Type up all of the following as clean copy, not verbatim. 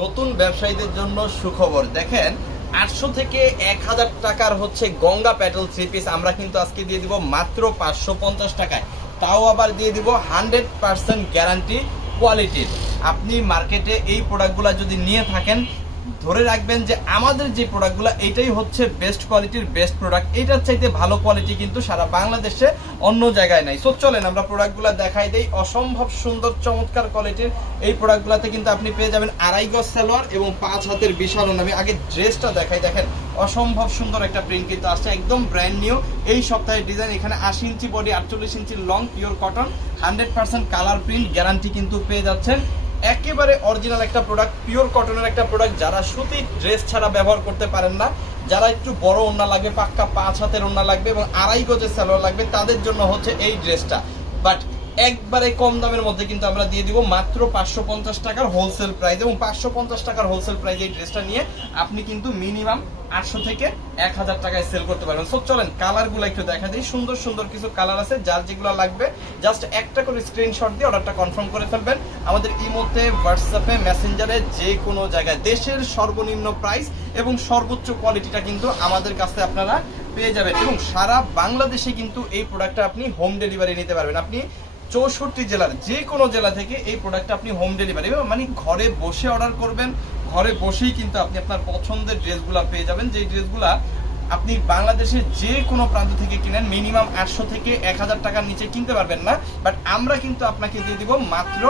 নতুন ব্যবসায়ীদের জন্য সুখবর। দেখেন 800 থেকে 1000 টাকার হচ্ছে গঙ্গা প্যাটেল থ্রি পিস আমরা কিন্তু আজকে দিয়ে দিব মাত্র 550 টাকায়, তাও আবার দিয়ে দিব 100% গ্যারান্টি কোয়ালিটির। আপনি মার্কেটে এই প্রোডাক্টগুলো যদি নিয়ে থাকেন, ধরে রাখবেন যে আমাদের যে প্রোডাক্টগুলো এইটাই হচ্ছে বেস্ট কোয়ালিটির বেস্ট প্রোডাক্ট। এইটার চাইতে ভালো কোয়ালিটি কিন্তু সারা বাংলাদেশে অন্য জায়গায় নাই। সো চলেন আমরা প্রোডাক্টগুলো দেখাই দেই। অসম্ভব সুন্দর চমৎকার কোয়ালিটির এই প্রোডাক্টগুলোতে কিন্তু আপনি পেয়ে যাবেন 2.5 গজ সালোয়ার এবং 5 হাতের বিশাল ওড়না। আমি আগে ড্রেসটা দেখাই, দেখেন অসম্ভব সুন্দর একটা প্রিন্ট কিন্তু আসছে, একদম ব্র্যান্ড নিউ এই সপ্তাহের ডিজাইন। এখানে 80 inch body, 48 inch long, pure cotton, 100% colour print guarantee কিন্তু পেয়ে যাচ্ছেন। একেবারে অরিজিনাল একটা প্রোডাক্ট, পিওর কটনের একটা প্রোডাক্ট। যারা সুতির ড্রেস ছাড়া ব্যবহার করতে পারেন না, যারা একটু বড় ওড়না লাগবে, পাক্কা 5 হাতের ওড়না লাগবে এবং 2.5 গজের সালোয়ার লাগবে, তাদের জন্য হচ্ছে এই ড্রেসটা। বাট একবারে কম দামের মধ্যে কিন্তু আমরা দিয়ে দিব মাত্র 550 টাকার হোলসেল প্রাইস। এবং 550 টাকার হোলসেল প্রাইস এই ড্রেসটা নিয়ে আপনি কিন্তু মিনিমাম 800 থেকে 1000 টাকায় সেল করতে পারবেন। সো চলেন কালারগুলো একটু দেখা দিই। সুন্দর সুন্দর কিছু কালার আছে, যার যেগুলো লাগবে জাস্ট একটা করে স্ক্রিনশট দিয়ে অর্ডারটা কনফার্ম করে ফেলবেন। আমাদের ইমোতে, হোয়াটসঅ্যাপে, মেসেঞ্জারে যে কোনো জায়গায় দেশের সর্বনিম্ন প্রাইস এবং সর্বোচ্চ কোয়ালিটিটা কিন্তু আমাদের কাছে আপনারা পেয়ে যাবেন। এবং সারা বাংলাদেশে কিন্তু এই প্রোডাক্টটা আপনি হোম ডেলিভারি নিতে পারবেন। আপনি 64 জেলার যে কোনো জেলা থেকে এই প্রোডাক্টটা আপনি হোম ডেলিভারি, মানে ঘরে বসে অর্ডার করবেন, ঘরে বসেই কিন্তু আপনি আপনার পছন্দের ড্রেসগুলো পেয়ে যাবেন। যে ড্রেসগুলো আপনি বাংলাদেশের যে কোনো প্রান্ত থেকে কিনেন মিনিমাম 800 থেকে 1000 টাকার নিচে কিনতে পারবেন না। বাট আমরা কিন্তু আপনাকে দিয়ে দিব মাত্র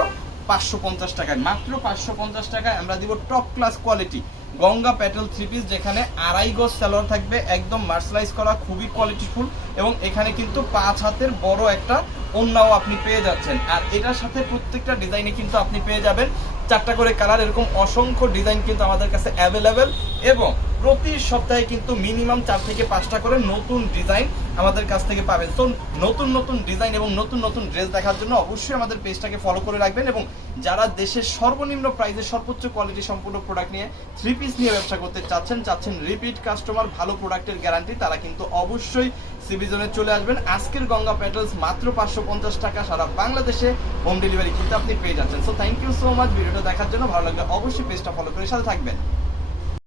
550 টাকায়। মাত্র 550 টাকায় আমরা দিব top class quality Ganga Patel three piece, যেখানে 2.5 গজ সালোয়ার থাকবে, একদম মার্শালাইজ করা, খুবই কোয়ালিটিফুল। এবং এখানে কিন্তু 5 হাতের বড় একটা ওড়নাও আপনি পেয়ে যাচ্ছেন। আর এটার সাথে প্রত্যেকটা ডিজাইনে কিন্তু আপনি পেয়ে যাবেন 4টা করে কালার। এরকম অসংখ্য ডিজাইন কিন্তু আমাদের কাছে অ্যাভেলেবেল। এবং প্রতি সপ্তাহে কিন্তু মিনিমাম 4 থেকে 5টা করে নতুন ডিজাইন আমাদের কাছ থেকে পাবেন। তো নতুন নতুন ডিজাইন এবং নতুন নতুন ড্রেস দেখার জন্য অবশ্যই আমাদের পেজটাকে ফলো করে রাখবেন। এবং যারা দেশের সর্বনিম্ন প্রাইসে সর্বোচ্চ কোয়ালিটি সম্পূর্ণ প্রোডাক্ট নিয়ে থ্রি পিস নিয়ে ব্যবসা করতে চাচ্ছেন রিপিট কাস্টমার, ভালো প্রোডাক্টের গ্যারান্টি, তারা কিন্তু অবশ্যই সিবি জোনে চলে আসবেন। আজকের গঙ্গা প্যাটেলস মাত্র 550 টাকা, সারা বাংলাদেশে হোম ডেলিভারি কিন্তু আপনি পেয়ে যাচ্ছেন। So thank you so much ভিডিওটা দেখার জন্য। ভালো লাগলে অবশ্যই পেজটা ফলো করে সাথে থাকবেন।